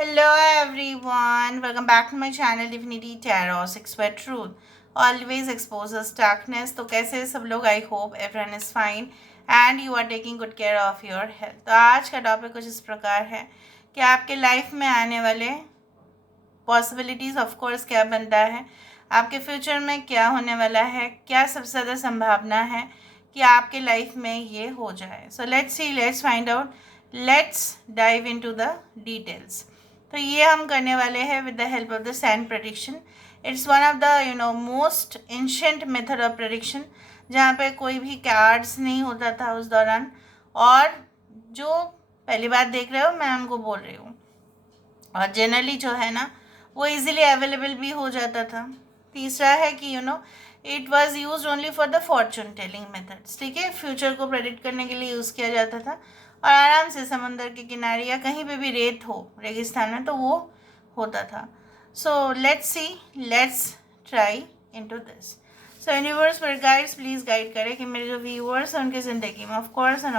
Hello everyone, welcome back to my channel Divinity Tarot 6 Word Truth. Always exposes darkness. तो कैसे सब लोग? I hope everyone is fine and you are taking good care of your health. तो आज का topic कुछ इस प्रकार है कि आपके लाइफ में आने वाले पॉसिबिलिटीज़ ऑफ कोर्स क्या बनता है, आपके फ्यूचर में क्या होने वाला है, क्या सबसे ज़्यादा संभावना है कि आपके लाइफ में ये हो जाए। सो let's C, let's find out, let's dive into the details. तो ये हम करने वाले हैं with the help of the sand prediction. It's one of the most ancient method of prediction, जहाँ पे कोई भी कार्ड्स नहीं होता था उस दौरान। और जो पहली बार देख रहे हो मैं उनको बोल रही हूँ, और जनरली जो है ना वो इजीली अवेलेबल भी हो जाता था। तीसरा है कि it was used only for the Fortune telling methods. ठीक है, फ्यूचर को प्रेडिक्ट करने के लिए यूज़ किया जाता था, और आराम से समंदर के किनारे या कहीं पे भी रेत हो रेगिस्तान में तो वो होता था। सो let's C, let's try into this. So universe पर गाइड्स प्लीज़ गाइड करें कि मेरे जो व्यूअर्स हैं उनकी ज़िंदगी में ऑफ कोर्स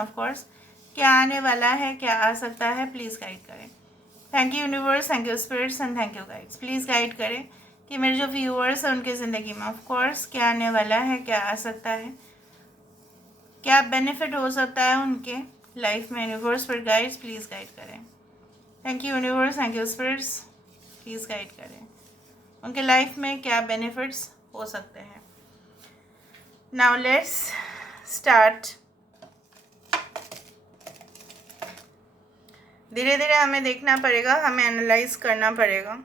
क्या आने वाला है, क्या आ सकता है, प्लीज़ गाइड करें। Thank you universe, thank you spirits and thank you guides. Please guide करें कि मेरे जो व्यूअर्स हैं उनकी ज़िंदगी में ऑफ कोर्स क्या आने वाला है, क्या आ सकता है, क्या बेनिफिट हो सकता है उनके लाइफ में। यूनिवर्स पर गाइड्स प्लीज़ गाइड करें। Thank you universe, thank you spirits, please guide करें उनके लाइफ में क्या बेनिफिट्स हो सकते हैं। Now let's start. धीरे धीरे हमें देखना पड़ेगा, हमें एनालाइज करना पड़ेगा।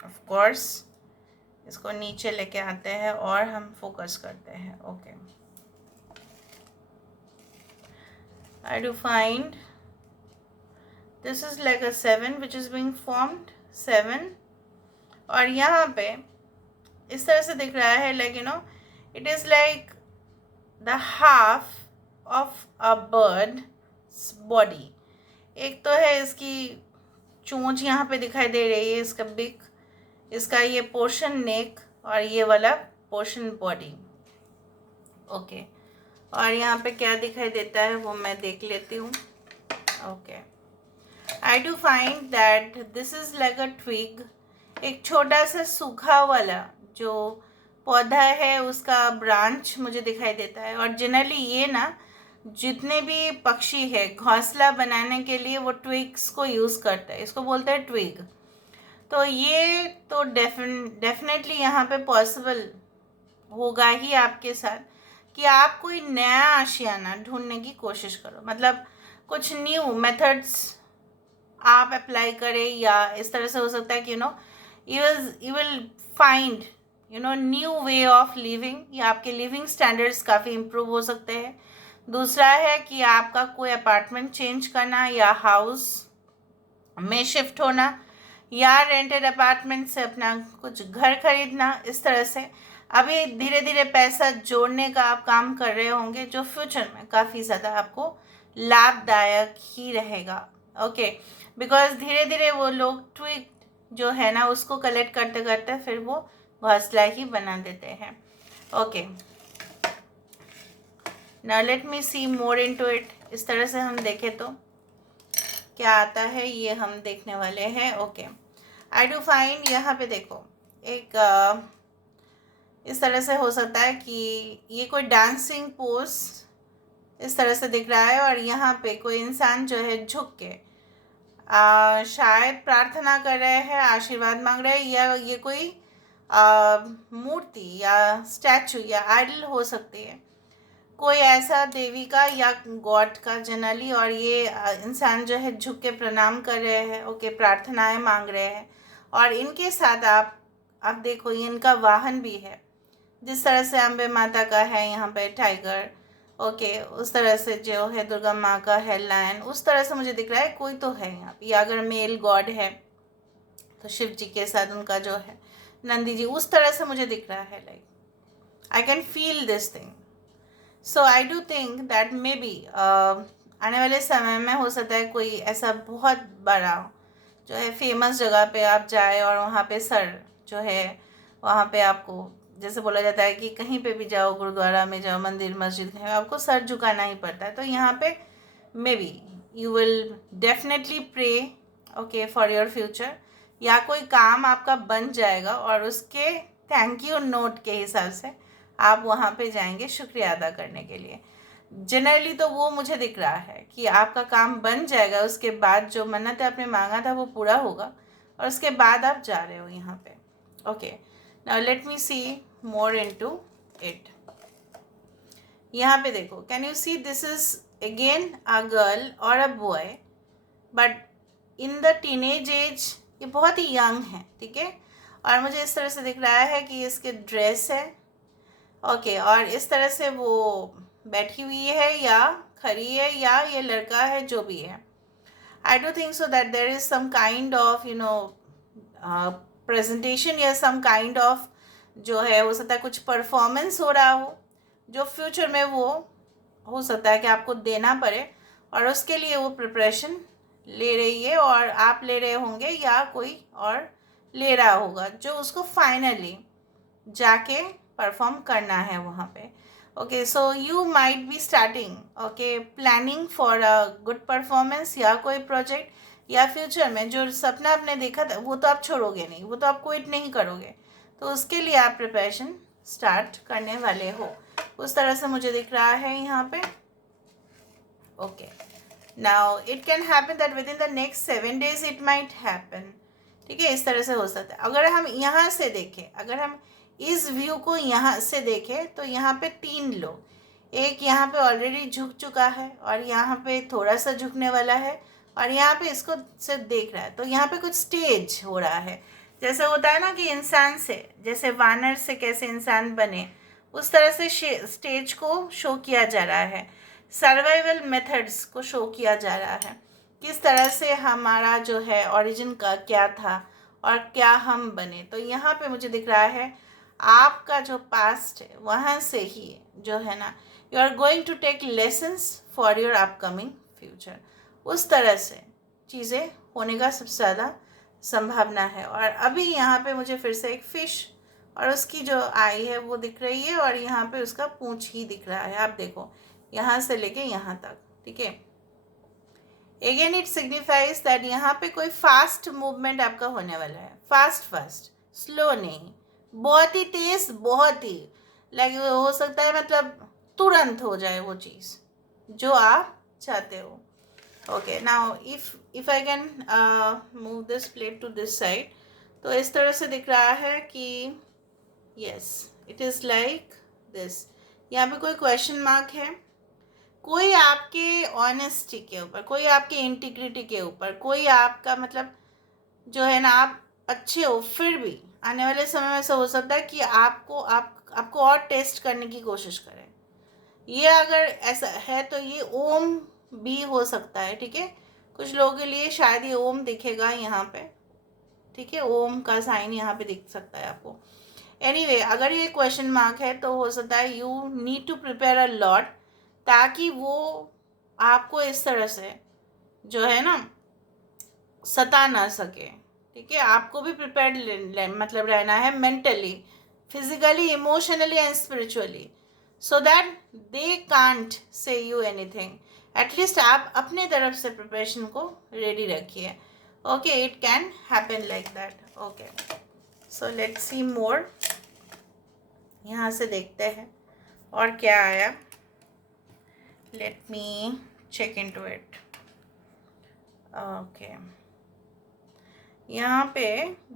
ऑफ कोर्स इसको नीचे लेके आते हैं और हम फोकस करते हैं। Okay, I do find this is like a 7 which is being formed 7, और यहाँ पे इस तरह से दिख रहा है like it is like the half of a bird body. एक तो है इसकी चोंच यहाँ पे दिखाई दे रही है, इसका बिक, इसका ये पोर्शन नेक, और ये वाला पोर्शन बॉडी। ओके, और यहाँ पे क्या दिखाई देता है वो मैं देख लेती हूँ। Okay, I do find that this is like a twig, एक छोटा सा सूखा वाला जो पौधा है उसका ब्रांच मुझे दिखाई देता है। और जनरली ये ना जितने भी पक्षी है घोंसला बनाने के लिए वो ट्विग्स को यूज़ करता है, इसको बोलते हैं ट्विग। तो ये तो डेफिनेटली यहाँ पे पॉसिबल होगा ही आपके साथ कि आप कोई नया आशियाना ढूंढने की कोशिश करो, मतलब कुछ न्यू मेथड्स आप अप्लाई करें, या इस तरह से हो सकता है कि you will find new way of living, या आपके लिविंग स्टैंडर्ड्स काफ़ी इम्प्रूव हो सकते हैं। दूसरा है कि आपका कोई अपार्टमेंट चेंज करना, या हाउस में शिफ्ट होना, या रेंटेड अपार्टमेंट से अपना कुछ घर खरीदना। इस तरह से अभी धीरे धीरे पैसा जोड़ने का आप काम कर रहे होंगे, जो फ्यूचर में काफ़ी ज़्यादा आपको लाभदायक ही रहेगा। ओके, बिकॉज धीरे धीरे वो लोग ट्विग जो है ना उसको कलेक्ट करते करते फिर वो घोंसला ही बना देते हैं। Okay, now let me see more into it. इस तरह से हम देखें तो क्या आता है ये हम देखने वाले हैं। ओके, आई डू फाइंड, यहाँ पे देखो एक इस तरह से हो सकता है कि ये कोई डांसिंग पोज इस तरह से दिख रहा है, और यहाँ पे कोई इंसान जो है झुक के शायद प्रार्थना कर रहे हैं, आशीर्वाद मांग रहे हैं, या ये कोई मूर्ति या स्टैचू या आइडल हो सकती है, कोई ऐसा देवी का या गॉड का जनरली। और ये इंसान जो है झुक के प्रणाम कर रहे हैं, ओके, प्रार्थनाएं मांग रहे हैं। और इनके साथ आप देखो इनका वाहन भी है, जिस तरह से अम्बे माता का है यहाँ पे टाइगर, ओके, उस तरह से जो है दुर्गा माँ का है लायन, उस तरह से मुझे दिख रहा है कोई तो है यहाँ पे। या अगर मेल गॉड है तो शिव जी के साथ उनका जो है नंदी जी, उस तरह से मुझे दिख रहा है। Like I can feel this thing. So I do think that may be आने वाले समय में हो सकता है कोई ऐसा बहुत बड़ा जो है फेमस जगह पे आप जाए, और वहाँ पे सर जो है वहाँ पे आपको, जैसे बोला जाता है कि कहीं पे भी जाओ, गुरुद्वारा में जाओ, मंदिर मस्जिद में, आपको सर झुकाना ही पड़ता है। तो यहाँ पे maybe you will definitely pray okay for your future, या कोई काम आपका बन जाएगा और उसके थैंक यू नोट के हिसाब से आप वहाँ पे जाएंगे शुक्रिया अदा करने के लिए। जनरली तो वो मुझे दिख रहा है कि आपका काम बन जाएगा, उसके बाद जो मन्नत आपने मांगा था वो पूरा होगा और उसके बाद आप जा रहे हो यहाँ पे। Okay, now let me see more into it. यहाँ पे देखो, can you see this is again a girl और a boy, but in the teenage age ये बहुत ही यंग है, ठीक है। और मुझे इस तरह से दिख रहा है कि इसके ड्रेस है, ओके, और इस तरह से वो बैठी हुई है या खड़ी है या ये लड़का है, जो भी है। I do think so that there is some kind of presentation या सम काइंड ऑफ जो है हो सकता है कुछ परफॉर्मेंस हो रहा हो, जो फ्यूचर में वो हो सकता है कि आपको देना पड़े, और उसके लिए वो प्रिपरेशन ले रही है, और आप ले रहे होंगे या कोई और ले रहा होगा, जो उसको फाइनली जाके परफॉर्म करना है वहाँ पे। Okay, so you might be starting okay planning for a good performance या कोई प्रोजेक्ट, या फ्यूचर में जो सपना आपने देखा था वो तो आप छोड़ोगे नहीं, वो तो आप क्विट नहीं करोगे, तो उसके लिए आप प्रिपरेशन स्टार्ट करने वाले हो, उस तरह से मुझे दिख रहा है यहाँ पे। Okay, now it can happen that with in the next 7 days it might happen, ठीक है, इस तरह से हो सकता है। अगर हम यहाँ से देखें, अगर हम इस व्यू को यहाँ से देखें तो यहाँ पे 3 लोग, एक यहाँ पे ऑलरेडी झुक चुका है और यहाँ पे थोड़ा सा झुकने वाला है, और यहाँ पे इसको सिर्फ देख रहा है, तो यहाँ पे कुछ स्टेज हो रहा है। जैसे होता है ना कि इंसान से, जैसे वानर से कैसे इंसान बने, उस तरह से स्टेज को शो किया जा रहा है, सर्वाइवल मेथड्स को शो किया जा रहा है, किस तरह से हमारा जो है ओरिजिन का क्या था और क्या हम बने। तो यहाँ पे मुझे दिख रहा है आपका जो पास्ट है वहाँ से ही जो है ना, you are going to take lessons for your upcoming future, उस तरह से चीज़ें होने का सबसे ज़्यादा संभावना है। और अभी यहाँ पे मुझे फिर से एक फ़िश और उसकी जो आई है वो दिख रही है, और यहाँ पे उसका पूंछ ही दिख रहा है, आप देखो यहाँ से लेके यहाँ तक, ठीक है। अगेन इट सिग्निफाइज दैट यहाँ पे कोई फास्ट मूवमेंट आपका होने वाला है, फास्ट, स्लो नहीं, बहुत ही तेज, बहुत ही लाइक हो सकता है मतलब तुरंत हो जाए वो चीज़ जो आप चाहते हो। Okay, now if I can move this plate to this side, तो इस तरह से दिख रहा है कि yes it is like this. यहाँ पे कोई क्वेश्चन मार्क है, कोई आपके ऑनेस्टी के ऊपर, कोई आपके इंटीग्रिटी के ऊपर, कोई आपका मतलब जो है ना आप अच्छे हो, फिर भी आने वाले समय में ऐसा हो सकता है कि आपको और टेस्ट करने की कोशिश करें। ये अगर ऐसा है तो ये ओम भी हो सकता है, ठीक है। कुछ लोगों के लिए शायद ये ओम दिखेगा यहाँ पे, ठीक है, ओम का साइन यहाँ पे दिख सकता है आपको। एनीवे, अगर ये क्वेश्चन मार्क है तो हो सकता है you need to prepare a lot, ताकि वो आपको इस तरह से जो है ना सता ना सके, ठीक है। आपको भी प्रिपेयर्ड मतलब रहना है mentally, physically, emotionally and spiritually, so that they can't say you anything. At least आप अपने तरफ से प्रिपरेशन को रेडी रखिए। Okay, it can happen like that. Okay, so let's see more, यहाँ से देखते हैं और क्या आया। Let me check into it. Okay, यहाँ पे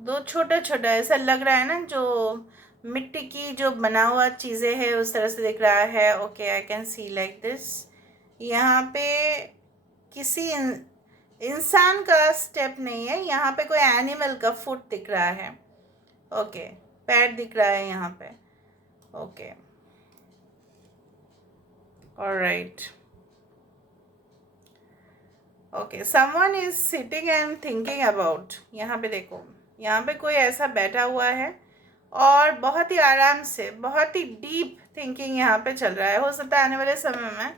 2 छोटा छोटा ऐसा लग रहा है ना, जो मिट्टी की जो बना हुआ चीज़ें हैं उस तरह से दिख रहा है। Okay, I can see like this. यहाँ पे किसी इंसान का स्टेप नहीं है, यहाँ पे कोई एनिमल का फुट दिख रहा है। ओके, पैर दिख रहा है यहाँ पे। Okay, alright. Okay, someone is sitting and thinking about. यहाँ पे देखो, यहाँ पे कोई ऐसा बैठा हुआ है और बहुत ही आराम से, बहुत ही डीप थिंकिंग यहाँ पे चल रहा है। हो सकता है आने वाले समय में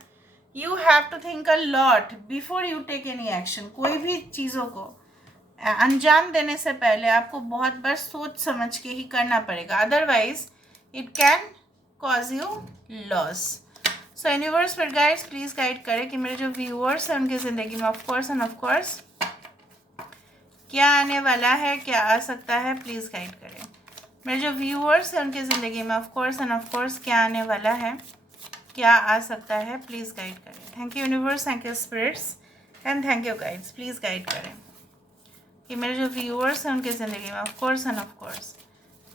you have to think a lot before you take any action. कोई भी चीज़ों को अंजाम देने से पहले आपको बहुत बार सोच समझ के ही करना पड़ेगा, otherwise it can cause you loss. So universe पर गाइड्स प्लीज़ गाइड करें कि मेरे जो व्यूअर्स हैं उनकी ज़िंदगी में ऑफकोर्स क्या आने वाला है, क्या आ सकता है, प्लीज़ गाइड करें। मेरे जो व्यूअर्स हैं उनकी ज़िंदगी में of course and of course क्या आने वाला है, क्या आ सकता है, प्लीज़ गाइड करें। Thank you universe, thank you spirits and thank you guides, please guide करें कि मेरे जो व्यूअर्स हैं उनकी ज़िंदगी में of course and of course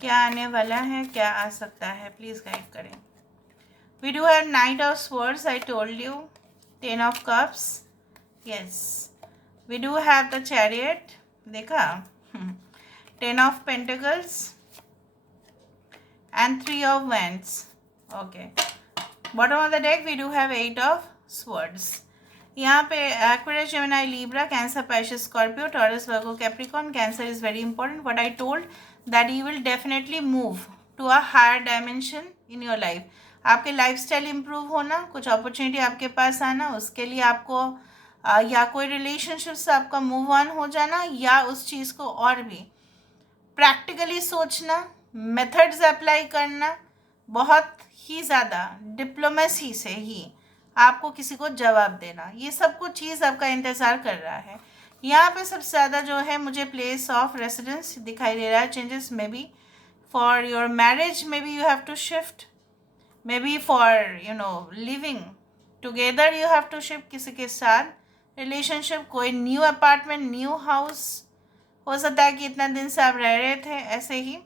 क्या आने वाला है, क्या आ सकता है, प्लीज़ गाइड करें। We do have knight of swords, I told you, 10 of cups, yes. We do have the chariot, देखा, 10 of pentacles and 3 of wands. Okay, bottom of the deck we do have 8 of swords. यहाँ पे Aquarius, Gemini, Libra, Cancer, Pisces, Scorpio, Taurus, Virgo, Capricorn. Cancer is very important. What I told that you will definitely move to a higher dimension in your life. आपके lifestyle improve होना, कुछ opportunity आपके पास आना, उसके लिए आपको या कोई रिलेशनशिप से आपका मूव ऑन हो जाना, या उस चीज़ को और भी प्रैक्टिकली सोचना, मेथड्स अप्लाई करना, बहुत ही ज़्यादा डिप्लोमेसी से ही आपको किसी को जवाब देना, ये सब कुछ चीज़ आपका इंतज़ार कर रहा है। यहाँ पे सबसे ज़्यादा जो है मुझे प्लेस ऑफ रेसिडेंस दिखाई दे रहा है। Changes maybe for your marriage, maybe you have to shift, maybe for living together you have to shift किसी के साथ, रिलेशनशिप, कोई न्यू अपार्टमेंट, न्यू हाउस, हो सकता है कि इतना दिन से आप रह रहे थे ऐसे ही,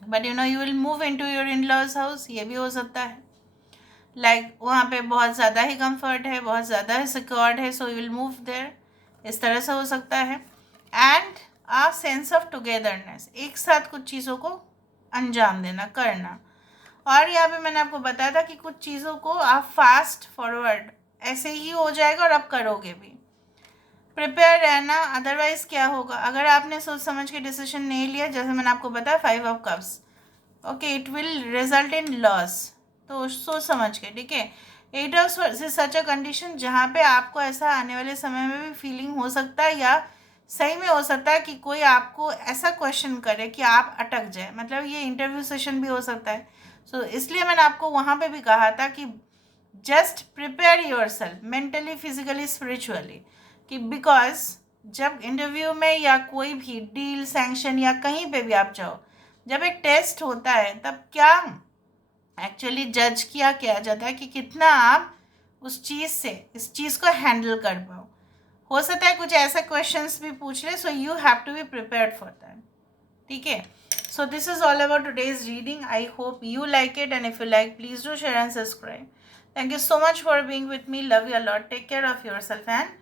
but you will move into your in laws house, ये भी हो सकता है। लाइक वहाँ पे बहुत ज़्यादा ही कंफर्ट है, बहुत ज़्यादा ही सिक्योर्ड है, so you will move there, इस तरह से हो सकता है। And a sense of togetherness, एक साथ कुछ चीज़ों को अंजाम देना, करना। और यहाँ पे मैंने आपको बताया था कि कुछ चीज़ों को आप फास्ट फॉरवर्ड ऐसे ही हो जाएगा और आप करोगे भी, प्रिपेयर रहना। अदरवाइज़ क्या होगा, अगर आपने सोच समझ के डिसीजन नहीं लिया, जैसे मैंने आपको बताया 5 of cups, okay, it will result in loss, तो सोच समझ के, ठीक है। 8 of swords is such a condition जहाँ पे आपको ऐसा आने वाले समय में भी फीलिंग हो सकता है, या सही में हो सकता है कि कोई आपको ऐसा क्वेश्चन करे कि आप अटक जाए, मतलब ये इंटरव्यू सेशन भी हो सकता है। सो इसलिए मैंने आपको वहाँ पे भी कहा था कि just prepare your self mentally, physically, spiritually, कि बिकॉज जब इंटरव्यू में या कोई भी डील, सैंक्शन या कहीं पे भी आप जाओ, जब एक टेस्ट होता है तब क्या एक्चुअली जज किया जाता है कि कितना आप उस चीज़ से इस चीज़ को हैंडल कर पाओ। हो सकता है कुछ ऐसा क्वेश्चंस भी पूछ ले, so you have to be prepared for that, ठीक है। So this is all about today's reading. I hope you like it, and if you like, please do share and subscribe. Thank you so much for being with me. Love you a lot. Take care of yourself and